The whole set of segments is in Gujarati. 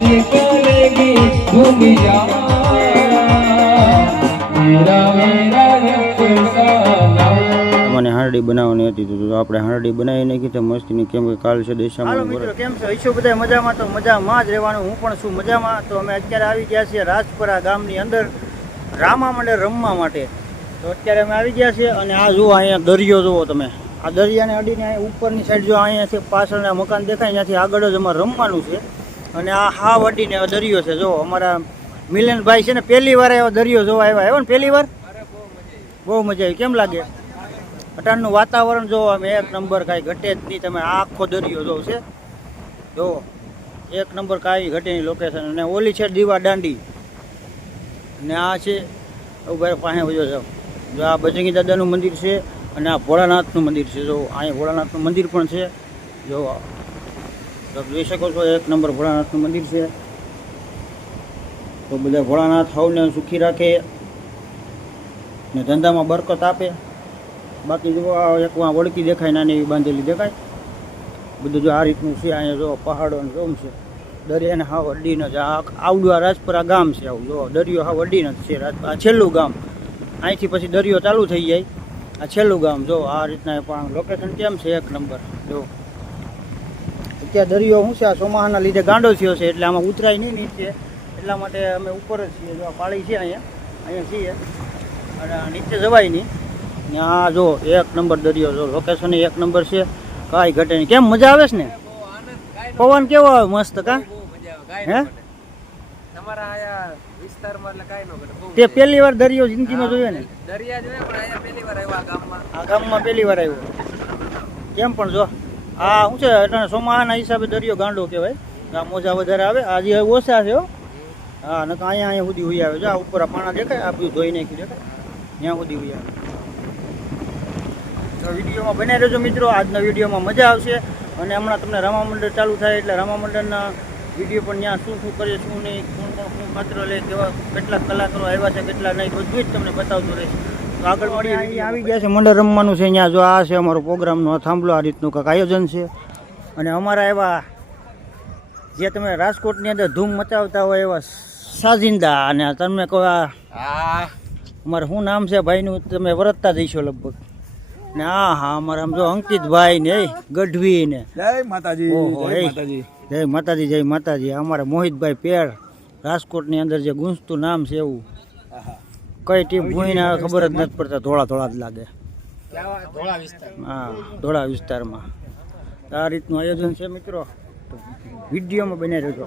निकलेगी दुनिया मेरा मेरा अफसाना મને હાંડી બનાવવાની હતી તો આપણે હાંડી બનાવી નાખી તો મસ્તીની કેમ કે કાલ છે હાલો દેશામાં મિત્રો કેમ છો ઈચ્છો બધા મજામાં તો મજામાં જ રહેવાનું હું પણ છું મજામાં તો અમે અત્યારે આવી ગયા છીએ રાજપરા ગામની અંદર રામા મંડળ રમવા માટે તો અત્યારે અમે આવી ગયા છીએ અને આ જુઓ અહીંયા દરિયો જુઓ તમે આ દરિયાને અડીને અહીંયા ઉપરની સાઈડ જો અહીંયાથી પાછળના મકાન દેખાય ત્યાંથી આગળ જ અમારે રમવાનું છે અને આ હા વડીને દરિયો છે, જો અમારા મિલનભાઈ છે ને, પહેલી વાર એવો દરિયો જોવા આવ્યા. આવ્યો ને પહેલી વાર? બહુ મજા આવી. કેમ લાગે? અટાણનું વાતાવરણ જો અમે એક નંબર કાંઈ ઘટે જ નહીં. તમે આખો દરિયો જોવો છે. જો, એક નંબર કાંઈ ઘટે નહીં લોકેશન અને ઓલી છે દીવા દાંડી. અને આ છે ઊભા પાસે વજો છે જો આ બજરંગી દાદાનું મંદિર છે અને આ ભોળાનાથનું મંદિર છે. જો, અહીંયા ભોળાનાથનું મંદિર પણ છે. જો તમે જોઈ શકો છો, એક નંબર ભોળાનાથનું મંદિર છે. તો બધા ભોળાનાથ હવને સુખી રાખે ને ધંધામાં બરકત આપે. બાકી જો એક વાં વળકી દેખાય, નાની એવી બાંધેલી દેખાય. બધું જો આ રીતનું છે, અહીંયા જો પહાડો ને જોમ છે. દરિયાને હાવ અડીને જ આવડું આ રાજપરા ગામ છે આવું. જો દરિયો હાવ અડીને જ છે રાજ આ છેલ્લું ગામ. અહીંથી પછી દરિયો ચાલુ થઈ જાય. આ છેલ્લું ગામ. જો આ રીતના પણ લોકેશન કેમ છે? એક નંબર. જો અત્યારે દરિયો શું છે? આ ચોમાહાના લીધે ગાંડો થયો છે એટલે આમાં ઉતરાય નહીં નીચે. એટલા માટે અમે ઉપર જ છીએ. જો આ પાળી છે અહીંયા. અહીંયા છીએ. અને આ નીચે જવાય નહીં. ત્યાં આ જો એક નંબર દરિયો જો લોકેશન એક નંબર છે. કાંઈ ઘટે નહીં. કેમ મજા આવે છે ને? પવન કેવો આવે? મસ્ત કા? હે? તે પહેલી વાર દરિયો જિંદગીમાં જોયો ને? દરિયા જોઈએ પણ અહીંયા પહેલી વાર આવ્યા ગામમાં. આ ગામમાં પહેલી વાર આવ્યો. કેમ પણ જો. આ શું છે એટલે સોમાના હિસાબે દરિયો ગાંડો કહેવાય. આ મોજા વધારે આવે. આજે ઓછા છે હો. હા નકા અહીંયા અહીંયા સુધી હોઈ આવે. જો આ ઉપર પાણા દેખાય, આ બધું ધોઈ નાખ્યું દેખાય. ત્યાં સુધી હોઈ આવે. તો વિડીયોમાં બને રહેજો મિત્રો. આજના વિડીયોમાં મજા આવશે. અને હમણાં તમને રમા મંડળ ચાલુ થાય એટલે રમા મંડળના વીડિયો પણ ત્યાં શું શું કરે શું નહીં, કોણ કોણ, શું પાત્ર લે, કેવા કેટલા કલાકારો આવ્યા છે, કેટલા નહીં, બધું જ તમને બતાવતું રહેશે. આગળ મળીએ આવી ગયા છે મંડળ રમવાનું છે અહીંયા. જો આ છે અમારો પ્રોગ્રામનો આ થાંભલો આ રીતનું કંઈક આયોજન છે. અને અમારા એવા જે તમે રાજકોટની અંદર ધૂમ મચાવતા હોય એવા સાજિંદા અને તમે કહો આ અમારે શું નામ છે ભાઈનું? તમે વરતતા જઈશો લગભગ. ને હા હા અમારે આમ જો અંકિતભાઈ ને ગઢવી ને. જય માતાજી ઓહો, જય એ. જય માતાજી જય માતાજી. અમારા મોહિતભાઈ પેર રાજકોટની અંદર જે ગુંજતું નામ છે એવું. કઈ ટીમ ભૂઈને ખબર જ નથી પડતા. ધોળા ધોળા જ લાગે. હા ધોળા વિસ્તારમાં. આ રીતનું આયોજન છે મિત્રો. વિડીયોમાં બને રહેજો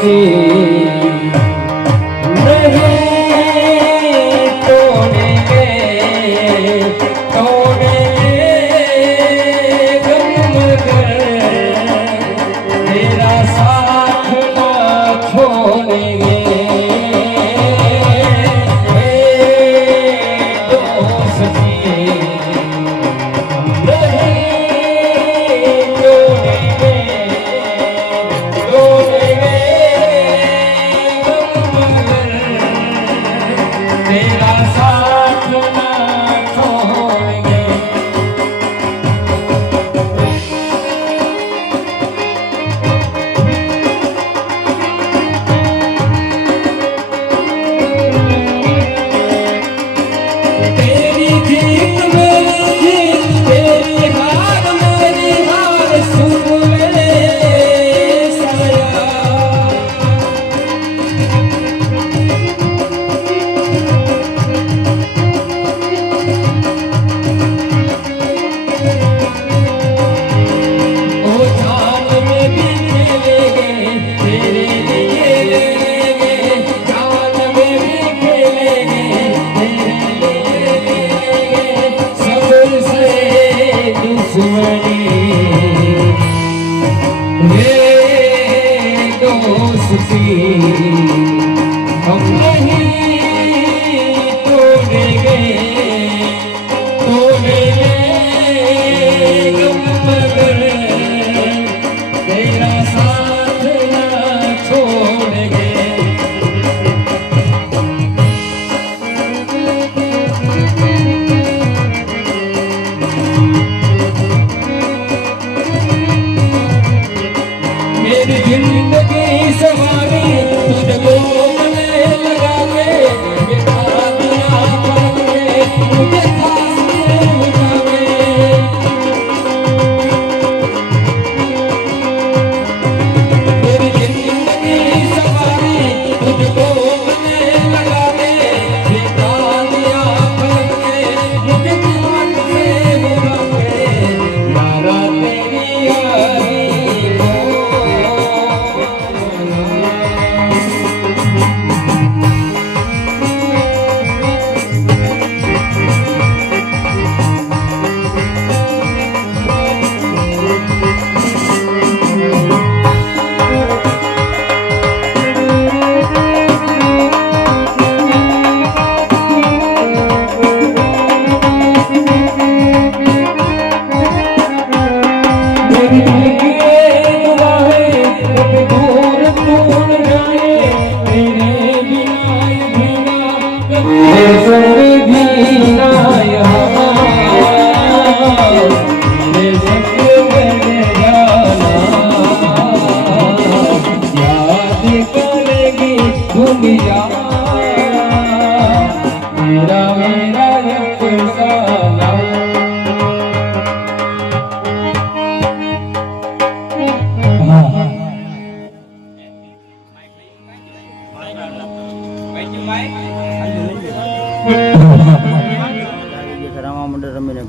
नहीं तोड़ेंगे तोड़ेंगे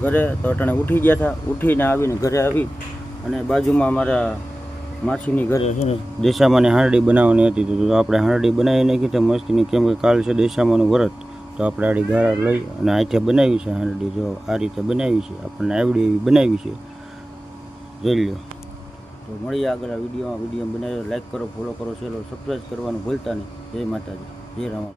ઘરે તો અટાણે ઉઠી ગયા હતા ઉઠીને આવીને ઘરે આવી અને બાજુમાં મારા માછીની ઘરે છે ને દેશામાને હાંરડી બનાવવાની હતી તો આપણે હાંરડી બનાવી નાખી તો મસ્તીની કેમ કે કાલ છે દેશામાનું વ્રત તો આપણે આડી ગાળા લઈ અને આથી બનાવી છે હાંડડી. જો આ રીતે બનાવી છે, આપણને આવડી એવી બનાવી છે. જોઈ લો તો મળીએ આગળ વિડીયોમાં. વીડિયો બનાવી લાઈક કરો ફોલો કરો ચેલો સબસ્ક્રાઈબ કરવાનું ભૂલતા નહીં. જય માતાજી. જય રામ.